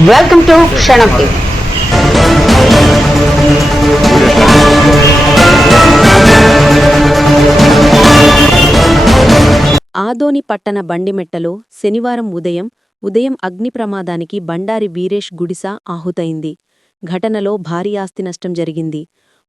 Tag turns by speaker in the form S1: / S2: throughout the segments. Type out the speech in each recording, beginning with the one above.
S1: Welcome to క్షణం
S2: ఆదోని పట్టణ బండిమెట్టలో శనివారం ఉదయం ఉదయం అగ్ని ప్రమాదానికి బండారి వీరేష్ గుడిస ఆహుతైంది ఘటనలో భారీ ఆస్తి నష్టం జరిగింది.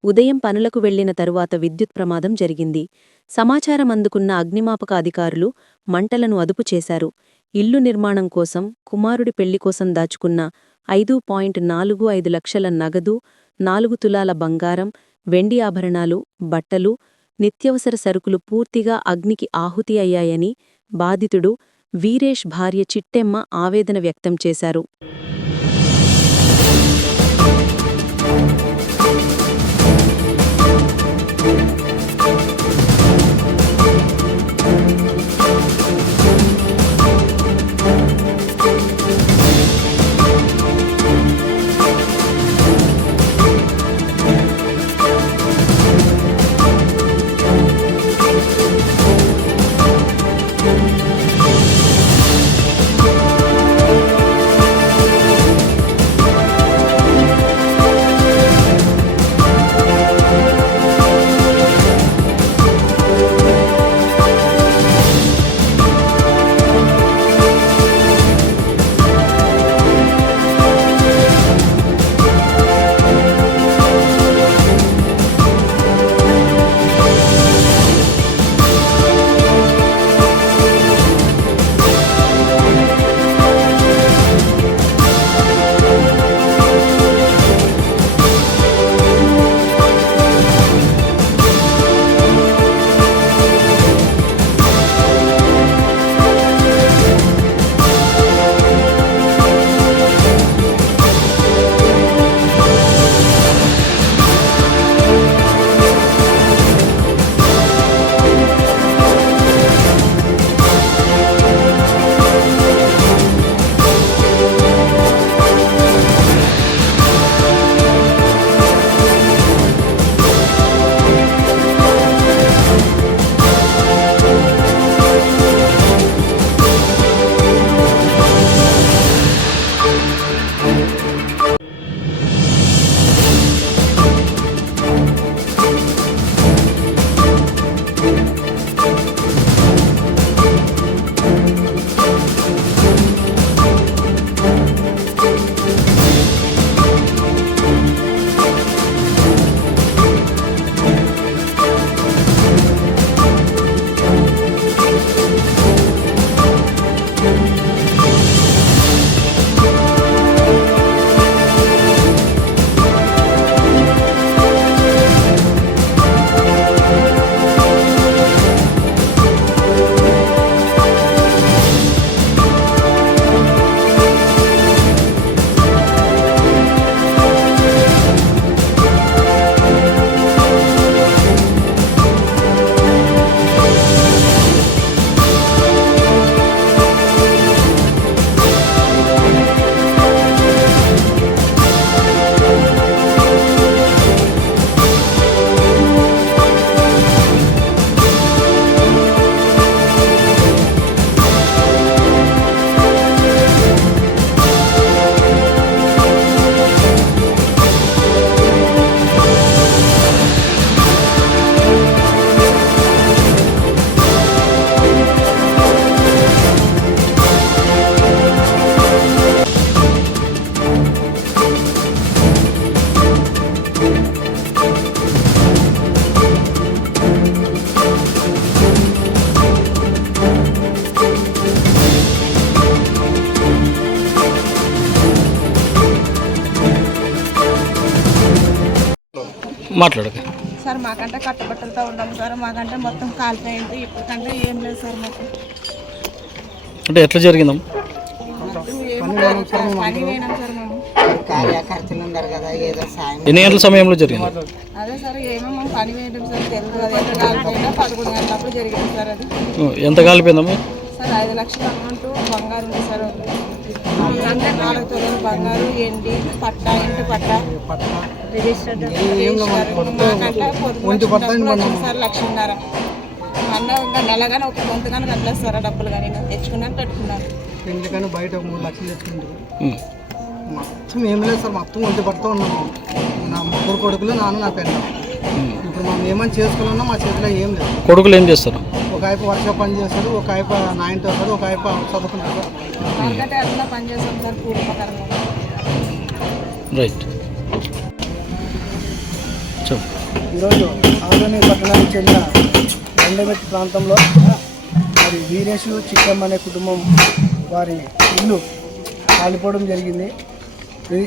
S2: ఉదయం పనులకు వెళ్ళిన తరువాత విద్యుత్ ప్రమాదం జరిగింది. సమాచారం అందుకున్న అగ్నిమాపక అధికారులు మంటలను అదుపు చేశారు ఇల్లు నిర్మాణం కోసం కుమారుడి పెళ్ళి కోసం దాచుకున్న ఐదు పాయింట్ నాలుగు ఐదు లక్షల నగదు నాలుగు తులాల బంగారం వెండి ఆభరణాలు బట్టలు నిత్యవసర సరుకులు పూర్తిగా అగ్నికి ఆహుతి అయ్యాయని బాధితుడు వీరేష్ భార్య చిట్టెమ్మ ఆవేదన వ్యక్తం చేశారు.
S3: మాట్లాడక.
S4: సార్ మాకంటే కట్టబట్టలతో ఉన్నాం సార్ మాకంటే మొత్తం కాలిపోయింది ఇప్పటికంటే ఏం లేదు సార్ మాకు.
S3: అంటే ఎట్లా జరిగిందమ్మా?
S4: పని సార్ మేము
S5: కార్యకర్తలు ఉన్నారు కదా ఏదో సాయం
S3: ఎన్ని గంటల సమయంలో జరిగింది?
S4: అదే సార్ ఏమో పని వేయడం సార్ అది కాలిపోయినా పదకొండు గంటలప్పుడు జరిగింది సార్ అది.
S3: ఎంత కాలిపోయిందమ్మా?
S4: సార్ ఐదు లక్షల అమౌంట్ బంగారు ఉంది సార్ నాలుగు తొలలు బంగారు ఎండి పట్ట ఇంటి పట్ట. రిజిస్టర్డ్ లక్షన్నర. అన్న నెలగానే ఒక కొంత కానీ డబ్బులు కానీ తెచ్చుకున్నాను
S6: ఎందుకని బయట ఒక మూడు లక్షలు తెచ్చుకుంటారు
S3: ఉమ్.
S1: మొత్తం ఏం లేదు సార్ మొత్తం ఒంటి పడుతూ ఉన్నాము. నా ముగ్గురు కొడుకులు నాన్న నా పెద్ద. ఇప్పుడు మనం ఏమని చేసుకున్నా మా చేతిలో ఏం లేదు.
S3: కొడుకులు ఏం చేస్తారు?
S1: ఒక అయిపు వర్ష పని చేస్తాడు ఒక అయిపు నాయనతో వస్తాడు ఒక అయిపు
S4: ప్రకారంగా
S3: రైట్.
S6: ఈరోజు ఆదోని పట్టణానికి చెందిన దండమెట్టి ప్రాంతంలో మరి వీరేషు చిక్కమ్మ అనే కుటుంబం వారి ఇల్లు కాలిపోవడం జరిగింది.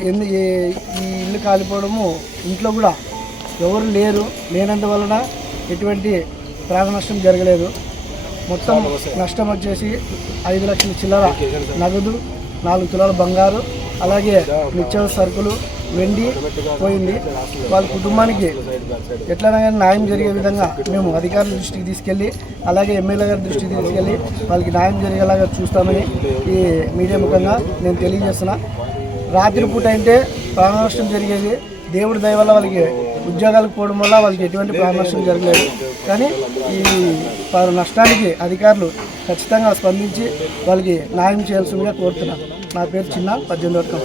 S6: ఎందు ఈ- ఈ ఇల్లు కాలిపోవడము ఇంట్లో కూడా ఎవరు లేరు. లేనందువలన ఎటువంటి ప్రాణ నష్టం జరగలేదు. మొత్తం నష్టం వచ్చేసి ఐదు లక్షల చిల్లర నగదు నాలుగు తులాల బంగారు అలాగే నిత్యావసర సరుకులు వెండి పోయింది. వాళ్ళ కుటుంబానికి ఎట్లనగా న్యాయం జరిగే విధంగా మేము అధికారుల దృష్టికి తీసుకెళ్ళి అలాగే ఎమ్మెల్యే గారి దృష్టికి తీసుకెళ్ళి వాళ్ళకి న్యాయం జరిగేలాగా చూస్తామని ఈ మీడియా ముఖంగా నేను తెలియజేస్తున్నా. రాత్రిపూట అయితే ప్రాణనష్టం జరిగేది. దేవుడి దయ వల్ల వాళ్ళకి ఉద్యోగాలకు పోవడం వల్ల వాళ్ళకి ఎటువంటి ప్రాణనష్టం జరగలేదు. కానీ ఈ వారి నష్టానికి అధికారులు ఖచ్చితంగా స్పందించి వాళ్ళకి న్యాయం చేయాల్సిందిగా కోరుతున్నాను. నా పేరు చిన్న పద్దెనిమిది వరకు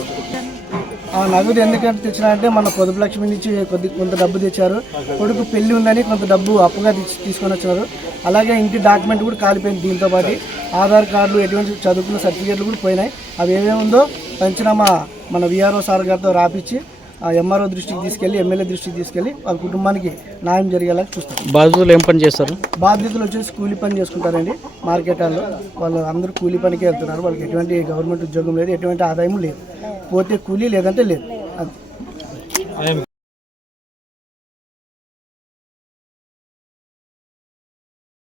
S6: నగదు ఎందుకంటే తెచ్చినా అంటే మన పొదుపు లక్ష్మి నుంచి కొద్ది కొంత డబ్బు తెచ్చారు. కొడుకు పెళ్ళి ఉందని కొంత డబ్బు అప్పుగా తీసుకొని వచ్చారు. అలాగే ఇంటి డాక్యుమెంట్ కూడా కాలిపోయింది దీంతో పాటు. ఆధార్ కార్డులు ఎటువంటి చదువుకున్న సర్టిఫికేట్లు కూడా పోయినాయి. అవి ఏమేమి ఉందో పంచనామా మన విఆర్ఓ సార్ గారితో రాపిచ్చి ఆ ఎంఆర్ఓ దృష్టికి తీసుకెళ్ళి ఎమ్మెల్యే దృష్టికి తీసుకెళ్ళి వాళ్ళ కుటుంబానికి న్యాయం జరిగేలా చూస్తాం.
S3: బాధితులు ఏం పని చేస్తారు?
S6: బాధ్యతలు వచ్చేసి కూలి పని చేసుకుంటారండి. మార్కెట్ వాళ్ళు అందరూ కూలి పనికి వెళ్తున్నారు. వాళ్ళకి ఎటువంటి గవర్నమెంట్ ఉద్యోగం లేదు ఎటువంటి ఆదాయం లేదు. పోతే కూలీ లేదంటే లేదు.